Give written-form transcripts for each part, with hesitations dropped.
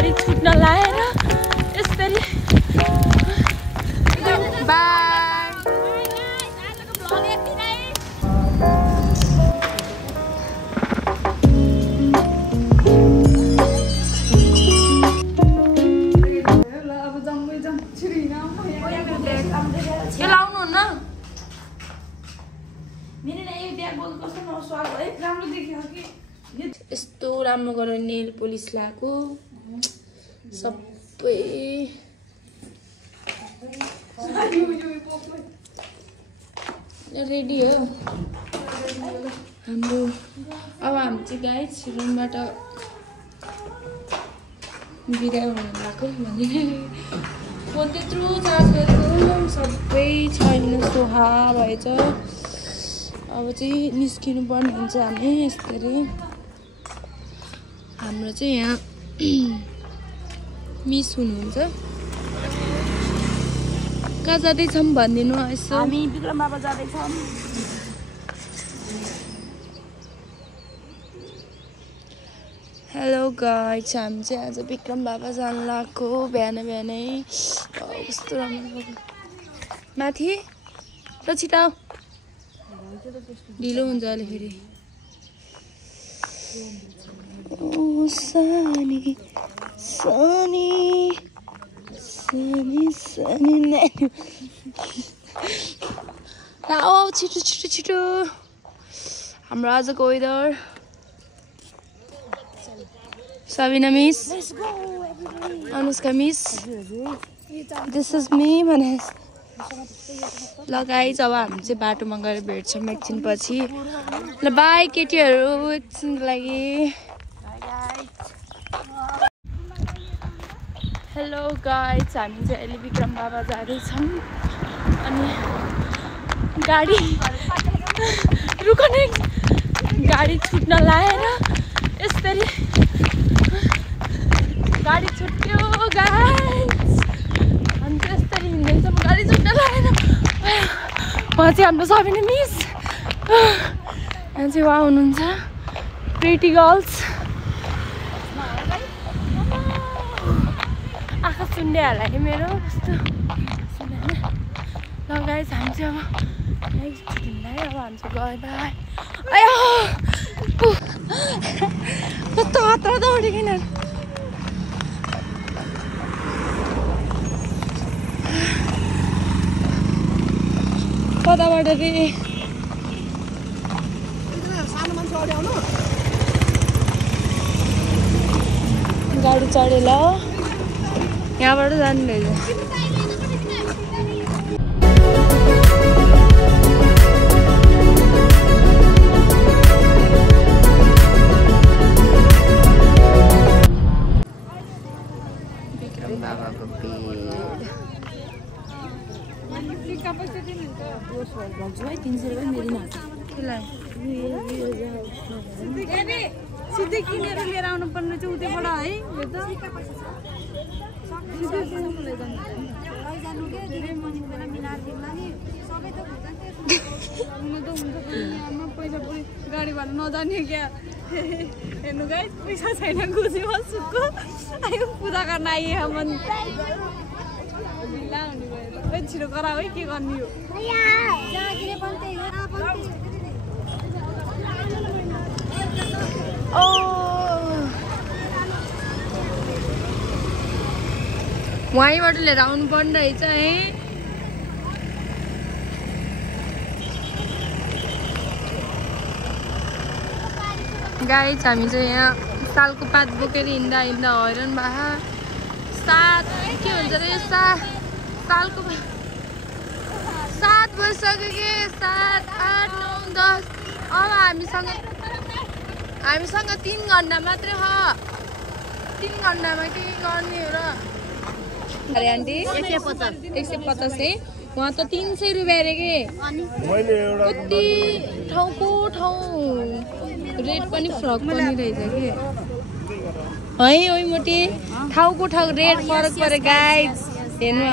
गाडी छुट्न लाएर यसरी बाई यो लाउनुहुन्न यस्तो राम्रो गरेर नेल पोलिस लगाएको सबै रेडी हो हाम्रो। अब हामी चाहिँ गाइस रुमबाट बिदा हुन लाग्यो भने फोन त्यत्रो चार्ज गरेको सबै छैन, सोहा भएछ। अब चाहिँ निस्किनु पर्ने हुन्छ हामी यसरी। हाम्रो चाहिँ यहाँ मिस हुनुहुन्छ, कहाँ जाँदैछौँ भनिदिनु यसो। हामी विक्रम बाबा जाँदैछौँ। हेलो गाइस, हामी चाहिँ आज विक्रम बाबा जानु लाग्यो बिहानै बिहानै। कस्तो राम्रो माथि ल छिटो ढिलो हुन्छ अहिले फेरि। ओ सानी सानी सानी सानी नानी आओ छिटो छिटो छिटो। हाम्रो आजको weather Sabina miss, Anushka miss, this is me भने ल गाइस। अब हामी चाहिँ बाटोमा गएर भेट्छौँ एकछिन पछि। ल बाई केटीहरू, एकछिनको लागि। हेलो गाइस, हामी चाहिँ अहिले विक्रम बाबा जाँदैछौँ। अनि गाडी रुक न, गाडी छुट्न लाएर यसरी गाडी छुट्यो गाइस। हामी चाहिँ यसरी हिँड्दैछौँ गाडी छुट्न लाएर। उहाँ चाहिँ हाम्रो सबिना मिस, यहाँ चाहिँ उहाँ हुनुहुन्छ प्रिटी गर्ल्स। आँखा सुन्ने होला कि मेरो कस्तो सुन्दैन। ल गाइस, हामी चाहिँ अब छुट्टिँदा है। अब हामी चाहिँ गयो बाई। आयो कस्तो हतार दौडिकन कताबाट रे गाडी चढेर यहाँबाट जानु रहेछ। विक्रम बाबाको भन्छु है 300 रुपियाँ मेरी नाच सिधै किनेर लिएर आउनु पर्ने चाहिँ उतैबाट है। यो त पैसा पनि गाडी भाडा नजाने क्या। हेर्नु गाइस, पैसा छैन खुसीमा सुक्को आयो पूजा गर्न आइए मन ढिला हुने भयो। छिटो गरा है, के गर्ने हो। वहीँबाट लिएर आउनु पर्ने रहेछ है। गाइस, हामी चाहिँ यहाँ सालको पात बोकेर हिँड्दा हिँड्दा हैरान भए। सात के हुन्छ रे, सालको 7 बजिसक्यो कि 7, 8, 9, 10। अब हामीसँग 3 घन्टा मात्रै छ। 3 घन्टामा के गर्ने हो र? अरे आन्टी 150 है, वहाँ त 300 रुपियाँ अरे के। कति ठाउँको ठाउँ रेट पनि फरक पनि रहेछ कि है। ओइ मोटी ठाउँको ठाउँ रेट फरक परे गाइस। हेर्नु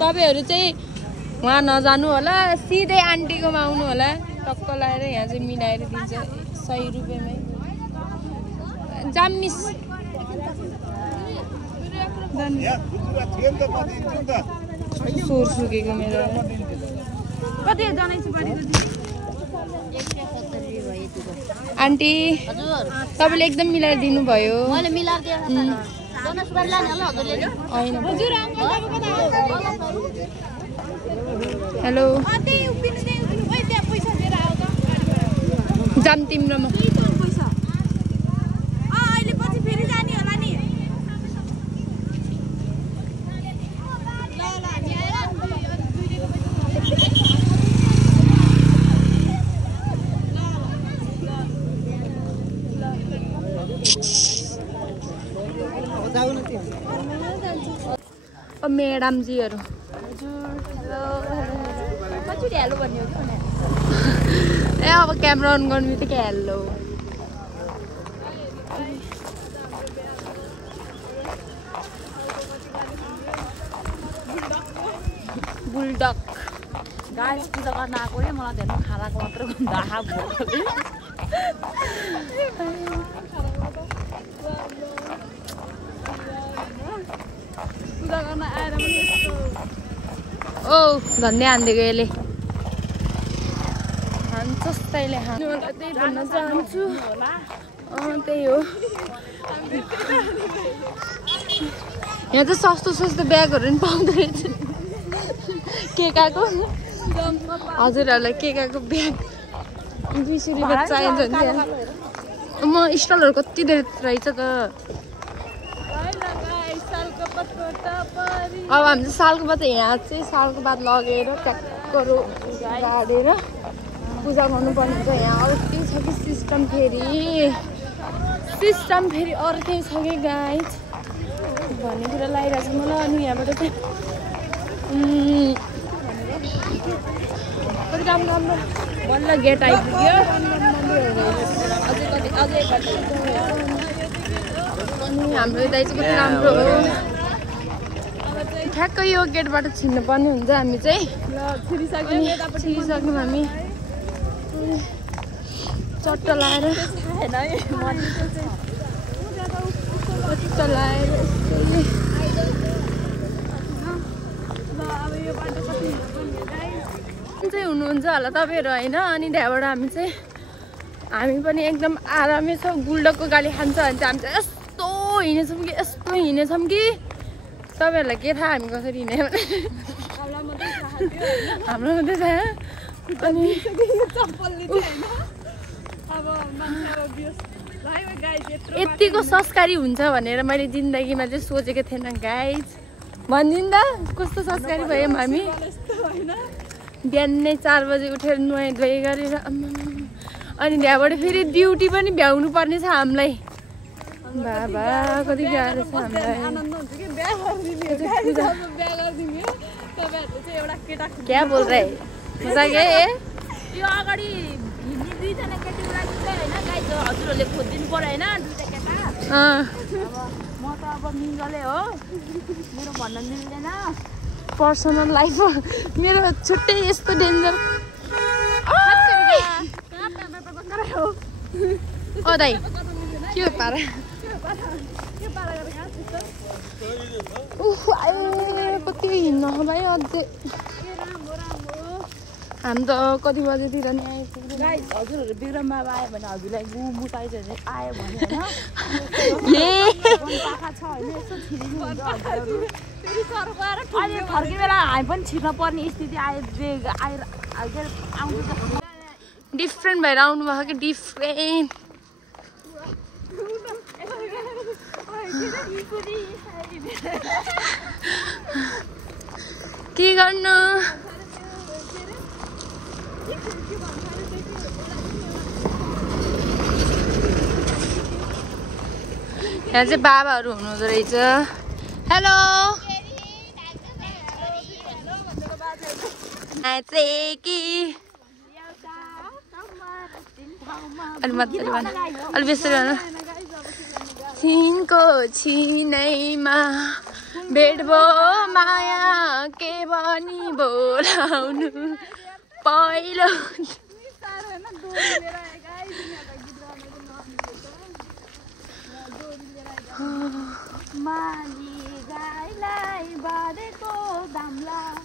तपाईँहरू चाहिँ वहाँ नजानु होला, सिधै आन्टीकोमा आउनु होला। टक्क लगाएर यहाँ चाहिँ मिलाएर दिन्छ 100 रुपियाँमै। जाम्मिस सोर सुकेको मेरो कति जनै छु बडी दिदी आन्टी तपाईले एकदम मिलाएर दिनुभयो मैले मिलाएर दिए जनै सुपारी लाने होला हजुरले हैन हजुर अङ्कल हेलो अते उभिनु दे उभिनु ओइ त्यहाँ पैसा दिएर आऊ त जाम तिम्रोमा पैसा अहिले पछि फेरि जानी होला नि म्याडमजीहरु कति हेलो भन्ने हो कि ए अब क्यामेरा अन गर्नु बित्तिकै हेलो बुलडक गाइस पूजा गर्न आएको रे मलाई धेरै खानाको मात्र गन्ध आएको पूजा गर्न आएर पनि यस्तो ओ धन्य हान्दिएको यसले हान्छ तैँले हान्नु मलाई त्यही भन्न चाहन्छु त्यही हो यहाँ चाहिँ सस्तो सस्तो ब्यागहरू पनि पाउँदो रहेछ केकाको हजुरहरूलाई केकाको ब्याग 200 रुपियाँ चाहिन्छ भने म स्टलहरू कति धेरै रहेछ त अब हामी चाहिँ सालको बाद यहाँ चाहिँ सालको बाद लगेर ट्याक्करो गाडेर पूजा गर्नुपर्ने हुन्छ यहाँ अर्कै छ कि सिस्टम फेरि अर्कै छ कि गाइज भन्ने कुरा लगाइरहेको छ मलाई अनि यहाँबाट चाहिँ कति राम्रो बल्ल गेट आइपुग्यो अनि हाम्रो दाइ चाहिँ कति राम्रो हो ठ्याक्कै यो गेटबाट छिर्नुपर्ने हुन्छ हामी चाहिँ छिरिसक्यौँ हामी चट्ट लाएर चाहिँ हुनुहुन्छ होला तपाईँहरू होइन अनि त्यहाँबाट हामी पनि एकदम आरामै छ बुल्डकको गाली खान्छ भने चाहिँ हामी चाहिँ यस्तो हिँडेछौँ कि तपाईँहरूलाई के थाहा हामी कसरी हिँड्यो भने हामीलाई मात्रै थाहा अनि यतिको संस्कारी हुन्छ भनेर मैले जिन्दगीमा चाहिँ सोचेको थिएन गाइज भनिदिनु त कस्तो संस्कारी भयो हामी बिहानै 4 बजे उठेर नुहाइ धुवाइ गरेर अनि त्यहाँबाट फेरि ड्युटी पनि भ्याउनु पर्ने छ हामीलाई बाबा कति गाह्रो छ हामीलाई क्या बोल रहे मजाक है यो अगाडि हिँड्ने दुईजना केटीको लागि चाहिँ होइन गाइस हजुरहरूले खोजिदिनु पर्यो होइन दुईटा केटा अब म त अब मिङ्गले हो मेरो भन्न मिल्दैन पर्सनल लाइफ मेरो छुट्टै यस्तो डेन्जर दाइ के पारा कति हिँड्न होला है अझै हामी त कति बजेतिर नि आइपुग्यो गाइस हजुरहरू विक्रम बाबा आयो भने हजुरलाई गुमु चाहिन्छ भने आयो भने होइन पाखा छ होइन यसो छिरिनु हुन्छ हजुरहरू अहिले फर्किने बेला हामी पनि छिर्न पर्ने स्थिति आयो आउँछ डिफ्रेन्ट भएर आउनु भएको कि डिफ्रेन्ट के गर्नु यहाँ चाहिँ बाबाहरू हुनुहुँदो रहेछ हेलो अलि बेसरी भन छिनको छिनैमा भेट भो माया के भनी बोलाउनु पहिलो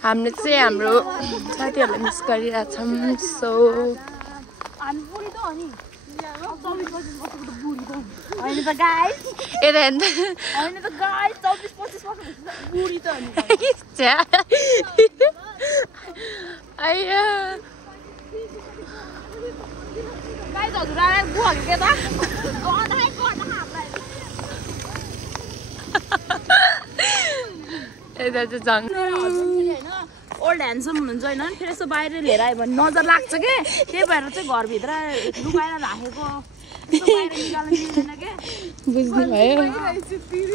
हामीले चाहिँ हाम्रो साथीहरूलाई मिस गरिरहेछौँ सो होइन त गाइस यता हेर्नु होइन त गाइस 24-25 वर्ष बुढी त अनि आइया गाइस हजुर आएर बुहाल्यो के त गदाइ गर्दा हामीलाई यता चाहिँ झन् होइन ओल्ड ह्यान्डसम हुनुहुन्छ होइन फेरि यस्तो बाहिर लिएर आयो भने नजर लाग्छ के त्यही भएर चाहिँ घरभित्र लुकाएर राखेको बुझ्नु भयो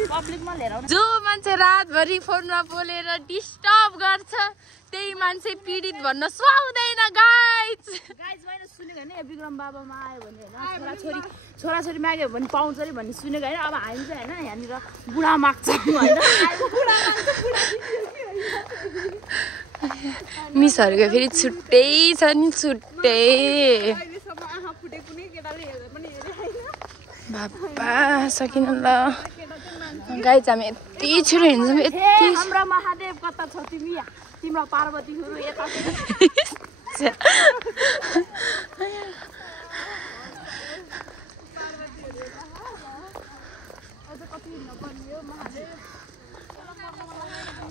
पब्लिकमा लिएर आउनु जो मान्छे रातभरि फोनमा बोलेर डिस्टर्ब गर्छ त्यही मान्छे पीडित भन्न सुहाउँदैन गाइज मैले सुनेको होइन विक्रम बाबामा आयो भने होइन छोराछोरी माग्यो भने पाउँछ अरे भन्ने सुनेको होइन अब हामी चाहिँ होइन यहाँनिर बुढा माग्छ होइन मिसहरूको फेरि छुट्टै छ नि छुट्टै बाबा सकिन ल गाइज हामी यति छिटो हिँड्छौँ यति हाम्रा महादेव कता छ तिमी तिम्रो पार्वतीहरू यता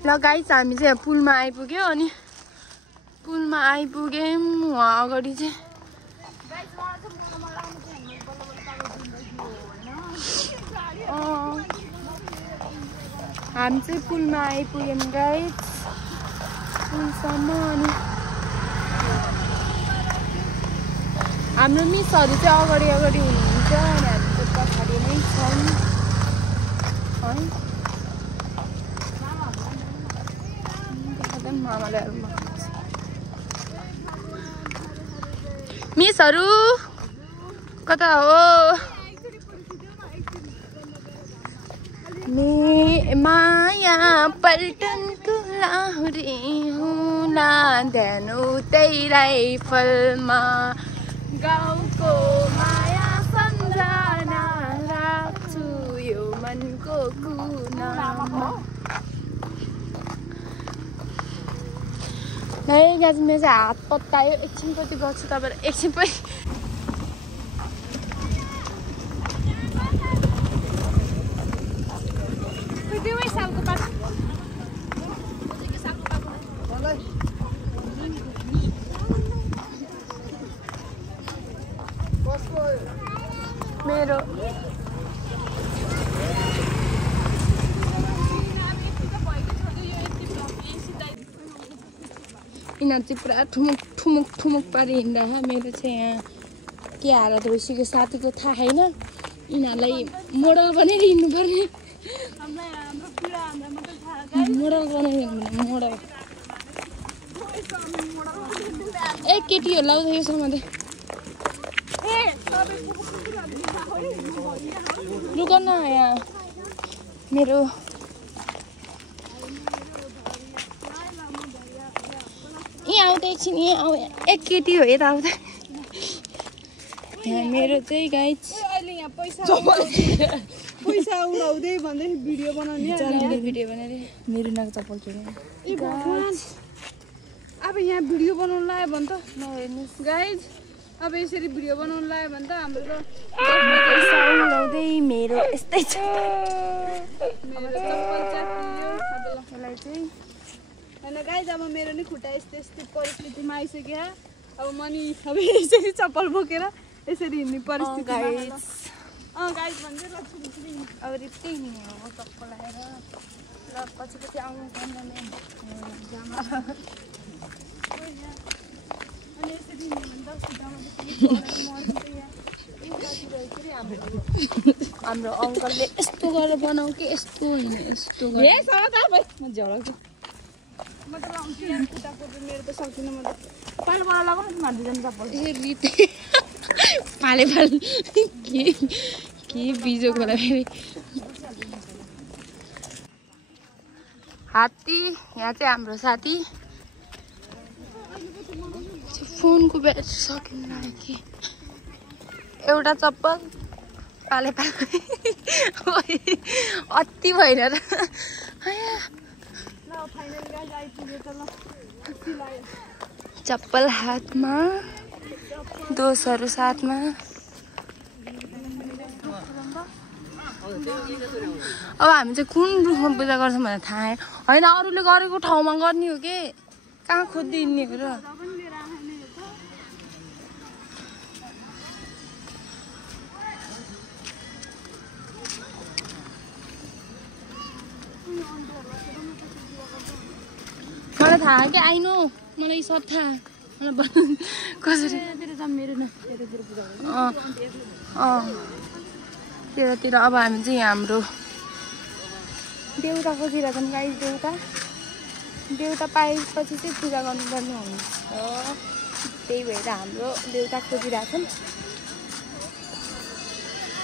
ल गाइज हामी चाहिँ पुलमा आइपुग्यो अनि पुलमा आइपुग्यौँ उहाँ अगाडि चाहिँ हामी चाहिँ पुलमा आइपुग्यौँ गाइज पुलसम्म अनि हाम्रो मिसहरू चाहिँ अगाडि अगाडि हुनुहुन्छ अनि हामी चाहिँ पछाडि नै छौँ है मामाले मिसहरू कता हो माया पल्टनको लाहुरे हुला ध्यान उतैलाई फलमा गाउँको माया सम्झना राख्छु यो मनको कुनामा है गाइज मेरो चाहिँ हात पत्तायो एकछिनपछि गर्छु तपाईँलाई एकछिन पनि मेरो यिनीहरू चाहिँ पुरा ठुमुक ठुमुक पारि हिँड्दा मेरो चाहिँ यहाँ के हालत भइसक्यो साथीको थाहा छैन यिनीहरूलाई मोडल बनाएर हिँड्नुपर्ने मोडल बनाएर हिँड्नु मोडल ए केटीहरू लाउँदा यो समाते रुक न यहाँ मेरो यहाँ आउँदा एकछिन यहाँ आउ एक केटी हो यता आउँदा यहाँ मेरो चाहिँ गाइज पैसा उडाउँदै भन्दै भिडियो बनाउने भिडियो बनाएर मेरो नाक चप्पल छोड्नु अब यहाँ भिडियो बनाउनु लाग्यो भने त नहेर्नुहोस् गाइज अब यसरी भिडियो बनाउनु लाग्यो भने त हाम्रो त पैसा उडाउँदै मेरो यस्तै छ यसलाई चाहिँ होइन गाइज अब मेरो नि खुट्टा यस्तै यस्तै परिस्थितिमा आइसक्यो अब म नि अब यसरी चप्पल बोकेर यसरी हिँड्ने परिस्थिति गाइज भन्दै अब रित्तै नि हो चप्पल लगाएर ल पछि पछि आउनु पर्दैन अनि यसरी हिँड्यो भने त हाम्रो अङ्कलले यस्तो गरेर बनाऊ कि यस्तो होइन यस्तो गरेर म झ्याउलाउँछु म त लाउँछु यहाँ खुट्टाको मेरो त सक्दिनँ म त पालबाट लगाउनु तिमीहरू दुईजना चप्पल पाले के बिजो खोला फेरि हात्ती यहाँ चाहिँ हाम्रो साथी फोनको ब्याट्री सकिन्न कि एउटा चप्पल पाले अति भएन र चप्पल हातमा दोषहरू साथमा अब हामी चाहिँ कुन रुखमा पूजा गर्छौँ भनेर थाहा होइन अरूले गरेको ठाउँमा गर्ने हो कि कहाँ खोजिदिने हो र मलाई थाहा कि आइनो मलाई सब थाहा मलाई कसरी त्यतातिर अब हामी चाहिँ हाम्रो देउताको तिर छौँ गाई देउता पाएपछि चाहिँ पूजा गर्नुपर्ने हुन्छ त्यही भएर हाम्रो देउता खोजिरहेको छौँ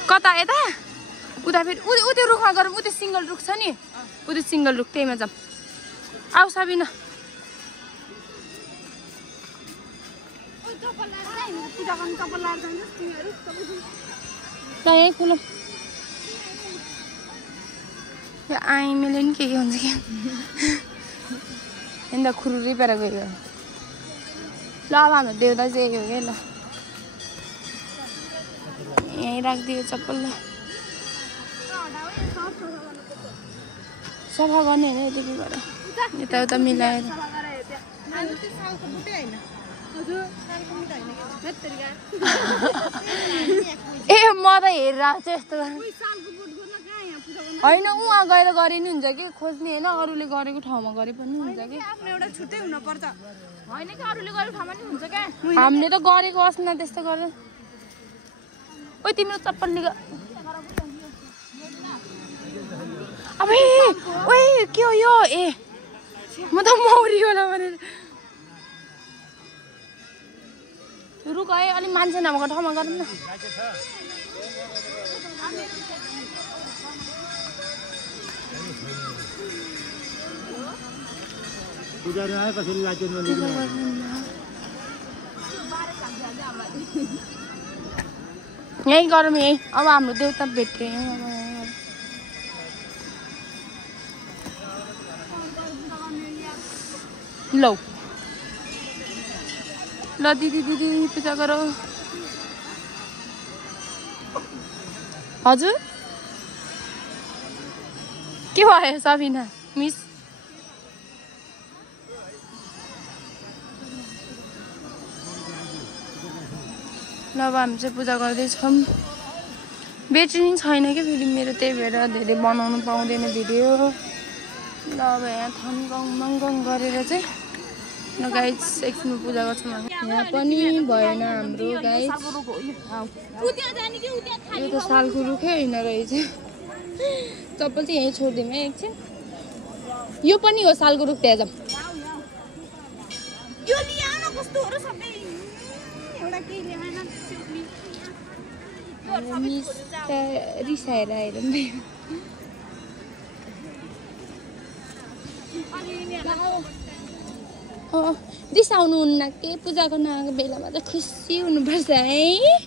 कता यता उता फेरि उयो रुखमा गरौँ उयो सिङ्गल रुख छ नि उयो सिङ्गल रुख त्यहीमा जाऊँ आऊ साबिना यहीँ खुलो यो आइमेले नि के हुन्छ क्या अन्त खुरुरी पेर गयो ल अब हाम्रो देउता चाहिँ हो क्या ल यहीँ राखिदियो चप्पल ल सफा गर्ने होइन यति भएर यताउता मिलाएर ए म त हेरेर चाहिँ यस्तो होइन उहाँ गएर गरे नि हुन्छ कि खोज्ने होइन अरूले गरेको ठाउँमा गरे पनि हुन्छ कि एउटा छुट्टै हुनुपर्छ होइन कि अरूले गरेको ठाउँमा नि हुन्छ क्या हामीले त गरेको होस् न त्यस्तो गरेर ओ तिम्रो चप्पल लिग अब ओए के हो यो ए म त मौरी होला भनेर रुक है अलिक मान्छे नभएको ठाउँमा गरौँ न यहीँ गरौँ यहीँ अब हाम्रो देउता भेट्यो लौ ल दिदी पूजा गर हजुर के भयो सबिना मिस ल अब हामी चाहिँ पूजा गर्दैछौँ ब्याट्री नि छैन कि फेरि मेरो त्यही भएर धेरै बनाउनु पाउँदैन भिडियो ल अब यहाँ थङगङ मङ्गङ गरेर चाहिँ ल गाइस एकछिन पूजा गर्छौँ यहाँ पनि भएन हाम्रो गाइस यो त सालको रुखै होइन रहेछ चप्पल चाहिँ यहीँ छोडिदिउँ है एकछिन यो पनि हो सालको रुख त्यहाँ जाऊँ मिस त रिसाएर आएर रिसाउनुहुन्न के पूजा गर्न आएको बेलामा चाहिँ खुसी हुनुपर्छ है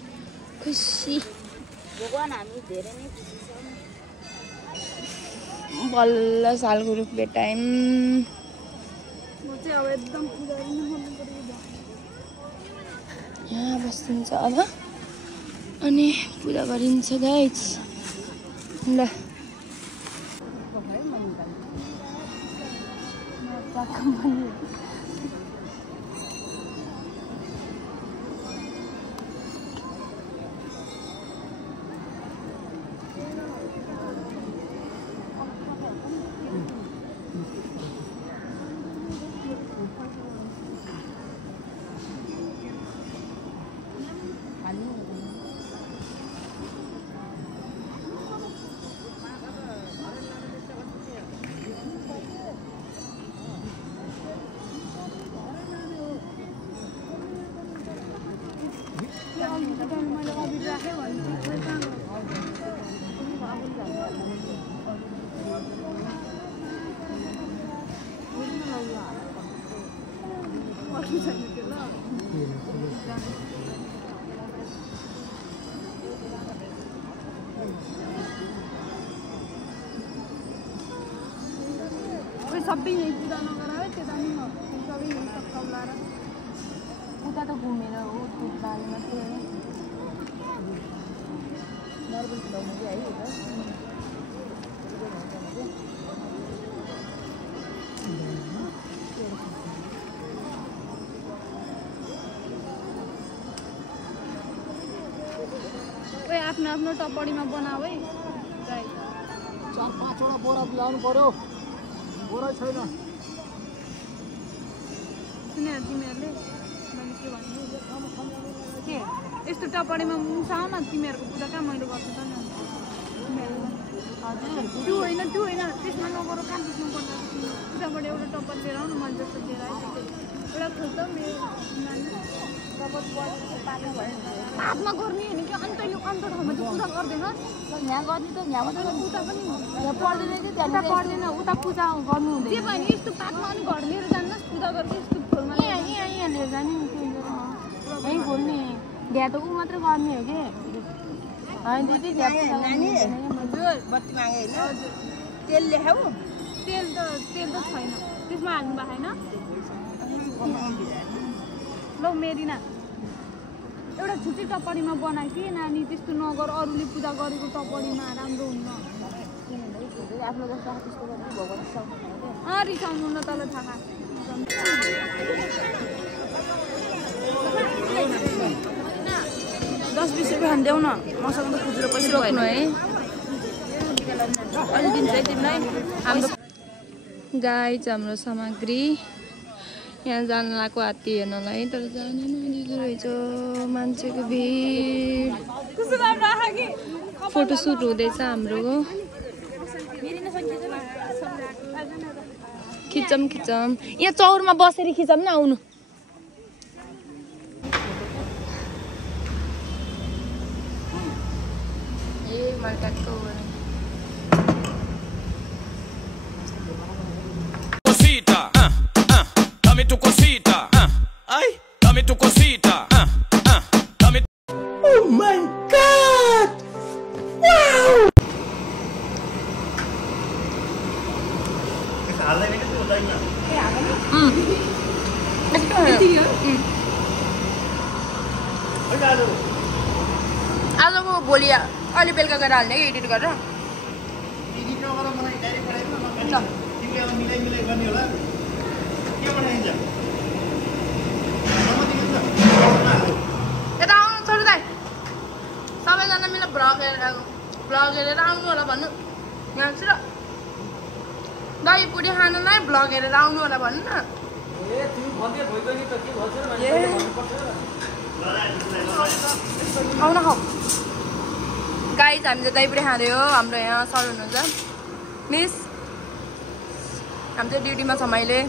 खुसी बल्ल सालको रुख भेटायौँ यहाँ बसिन्छ अब अनि पूजा गरिन्छ गाइस ल सबै यहीँ पूजा नगरायो त्यता नि सबै यहीँ सक्कम लाएर उता त घुमेर हो त्यो बारेमा चाहिँ नर्बल खुलाउनु चाहिँ है आफ्नो आफ्नो टपडीमा बनाऊ है गाई 4-5 वटा बोरा ल्याउनु पर्यो बोरा छैन सुने तिमीहरूले मैले के भन्नु के यस्तो टपडीमा मुसामा तिमीहरूको पूजा कहाँ मैले गर्छु त नि हजुर त्यो होइन त्यसमा नगर कहाँ बुझ्नु पर्छ उताबाट एउटा टपर लिएर आउनु मैले जस्तो लिएर आएँ एउटा खोल्छ मेरो हातमा गर्ने होइन कि अन्त ठाउँमा चाहिँ पूजा गर्दैन यहाँ गर्ने त यहाँ मात्रै उता पनि यहाँ पर्दैन कि उता पर्दैन उता पूजा गर्नु हुँदैन त्यो भने यस्तो पातमा अनि घर लिएर जानुहोस् पूजा गरेर यस्तो फुलमा यहाँ लिएर जाने यहीँ खोल्ने बिहा त ऊ मात्रै गर्ने हो कि होइन दिदी हजुर बत्ती मागे होइन तेल ल्याऊ तेल त छैन त्यसमा हाल्नु भएको होइन ल मेरिना एउटा छुट्टी टपरीमा बनाए कि नानी त्यस्तो नगर अरूले पूजा गरेको टपरीमा राम्रो हुन्न आफ्नो जस्तो त्यस्तो गर्नु भगवान् रिसाउनु न तल थाहा 10-20 रुपियाँ देऊ न मसँग त खुजुरो पैसा रोक्नु है अहिले दिन्छ है तिमीलाई हाम्रो गाइज हाम्रो सामग्री यहाँ जान लागेको हात्ती हेर्नलाई तर जानै नदिँदो रहेछ मान्छेको भिड फोटोसुट हुँदैछ हाम्रो खिचम यहाँ चौरमा बसेर खिचम न आउनु ए मर्काको Dame tu cosita, ay, dame tu cosita, dame. Oh my God! Wow! आजको भोलि अलि बेलुका गएर हाल्ने कि एडिट गरेर यता आउनु छोरी दाइ सबैजना मिलेर भ्लग हेरेर आउनु होला भन्नु यहाँ छु र दही पुरी खानलाई भ्लग हेरेर आउनु होला भन्नु न आउन खाऊ गाइज हामी त दही पुरी खाँदै हो हाम्रो यहाँ सर हुनुहुन्छ मिस हामी चाहिँ ड्युटीमा छौँ अहिले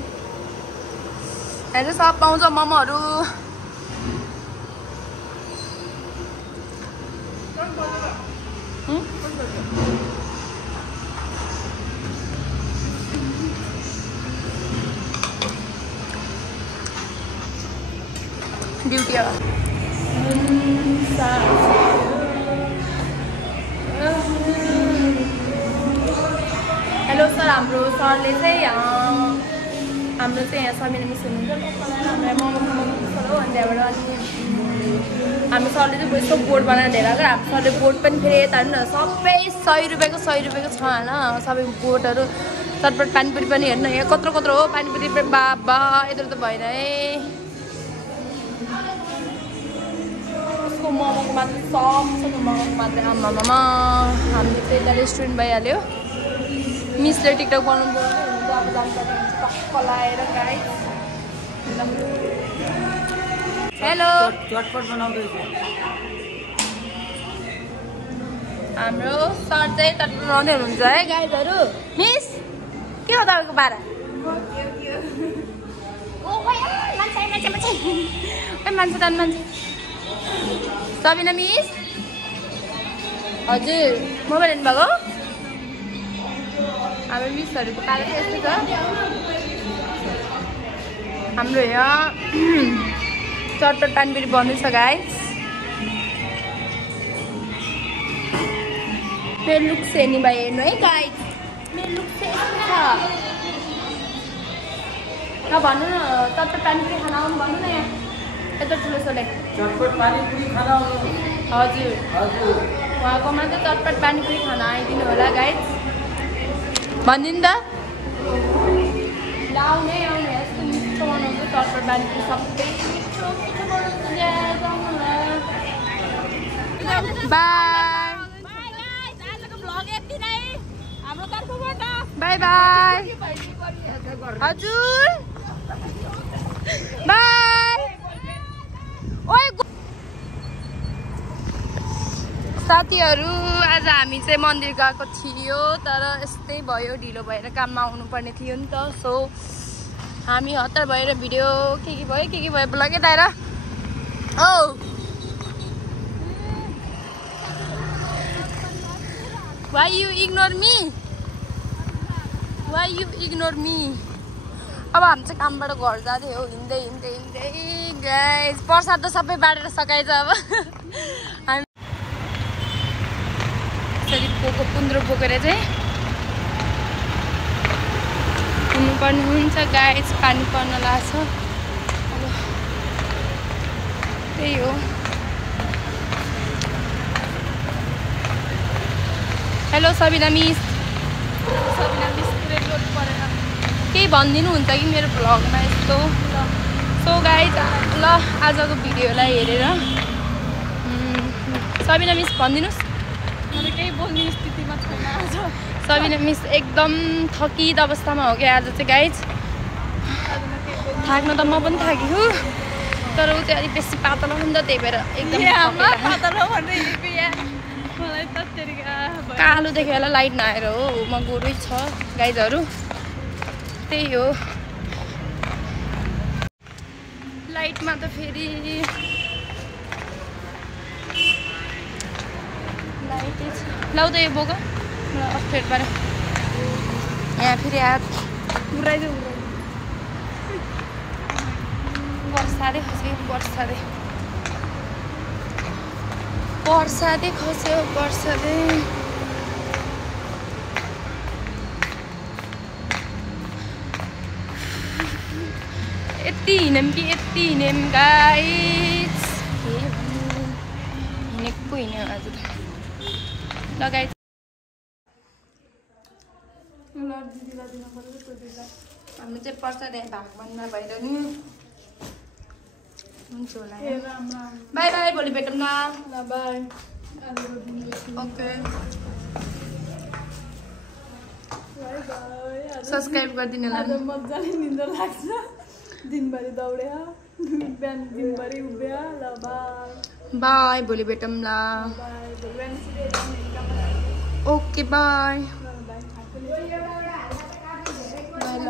यहाँ चाहिँ सब पाउँछ मोमोहरू ड्युटी हो हेलो सर हाम्रो सरले चाहिँ हाम्रो चाहिँ यहाँ समिना मिस हुनुहुन्छ हामीलाई मोमो हो अनि त्यहाँबाट अनि हाम्रो सरले चाहिँ यस्तो बोर्ड बनाएर लिएर आएको हाम्रो सरले बोर्ड पनि फेरि यता हेर्नु न सबै 100 रुपियाँको छ होइन सबै बोर्डहरू चटपट पानीपुरी पनि हेर्नु यहाँ कत्रो हो पानीपुरी बाबा यत्रो त भएन है उसको मोमोको मात्रै सब छ मोमोको मात्रै आमामा हामीले चाहिँ यता रेस्टुरेन्ट भइहाल्यो मिसले टिकटक बनाउनु पर्ने हुन्छ अब जानकारी हुन्छ टक्क लाएर गाइस हेलो चटपट बनाउँदैछ हाम्रो सर चाहिँ चटपट बनाउँदै हुनुहुन्छ है गाइजहरू मिस के हो तपाईँको बारा मान्छे सबिना मिस हजुर मोबाइल हेर्नुभएको हाम्रो मिसहरूको पालो चाहिँ यस्तो छ हाम्रो यहाँ चटपट पानीपुरी बन्दैछ गाइस मेरो लुक हेर्ने भाइ हेर्नु है गाइस मेरो लुक चाहिँ यस्तो छ भन्नु न चटपट पानीपुरी खाना आउनु भन्नु न यहाँ यत्रो ठुलो सोले चटपट पानीपुरी खाना आउनु हजुर हजुर उहाँकोमा चाहिँ चटपट पानीपुरी खाना आइदिनु होला गाइस भनिदिनु त आउने आउने यस्तो मिठो बनाउँछ चटपट पानीपुरी सबै मिठो मिठो बनाउँछ बाई बाई बाई हजुर बाई ओइ साथीहरू आज हामी चाहिँ मन्दिर गएको थियो तर यस्तै भयो ढिलो भएर काममा आउनुपर्ने थियो नि त सो हामी हतार भएर भिडियो के भयो ब्लग यताएर oh Why you ignore me? Why you ignore me? अब हामी चाहिँ कामबाट घर जाँदै हो हिँड्दै गाइस प्रसाद त सबै बाँडेर सकाइछ अब हामी यसरी पुन्द्रो बोकेर चाहिँ हिँड्नुपर्ने हुन्छ गाइस पानी पर्न लाग्छ अब त्यही हो हेलो सबिना मिस केही भनिदिनुहुन्छ कि मेरो भ्लगमा यस्तो सो गाइज ल आजको भिडियोलाई हेरेर सबिना मिस भनिदिनुहोस् केही बोल्ने स्थितिमा छैन आज सबिना मिस एकदम थकित अवस्थामा हो कि आज चाहिँ गाइज थाक्न त म पनि थाकेको तर ऊ चाहिँ अलिक बेसी पातलो हो नि त त्यही भएर एकदम कालो देखेर होला लाइट नआएर हो म गोरै छ गाइजहरू त्यही हो लाइटमा त फेरि लाइटै छ लाउ त यो बोक अप्ठ्यारो पाऱ्यो यहाँ फेरि हात उडाइदियो वर्षाले खस्यो वर्षाले खस्यो वर्षाले यति हिँड्यौँ गाइस हिँडेको हिँड्यो आज त लगाइ हामी चाहिँ प्रसाद भागभन्दा भएर नि हुन्छ होला बाई बाई भोलि भेटौँ न बाई ओके सब्सक्राइब गरिदिनु होला मजाले निन्द्रा लाग्छ दिनभरि दौडे बिहान दिनभरि उभिया ल बाई बाई भोलि भेटौँ ल ओके बाई ल